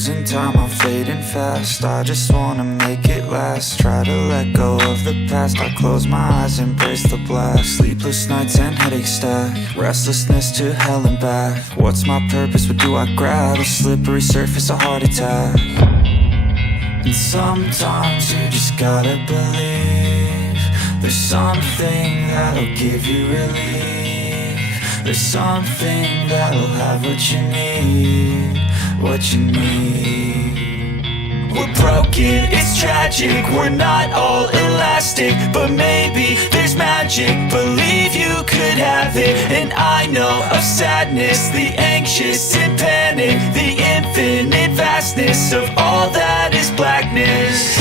losing time, I'm fading fast. I just wanna make it last. Try to let go of the past. I close my eyes, embrace the blast. Sleepless nights and headaches stack. Restlessness to hell and back. What's my purpose? What do I grab? A slippery surface, a heart attack. And sometimes you just gotta believe there's something that'll give you relief. There's something that'll have what you need, what you need. We're broken, it's tragic, we're not all elastic, but maybe there's magic. Believe you could have it, and I know of sadness, the anxious and panic, the infinite vastness of all that is blackness.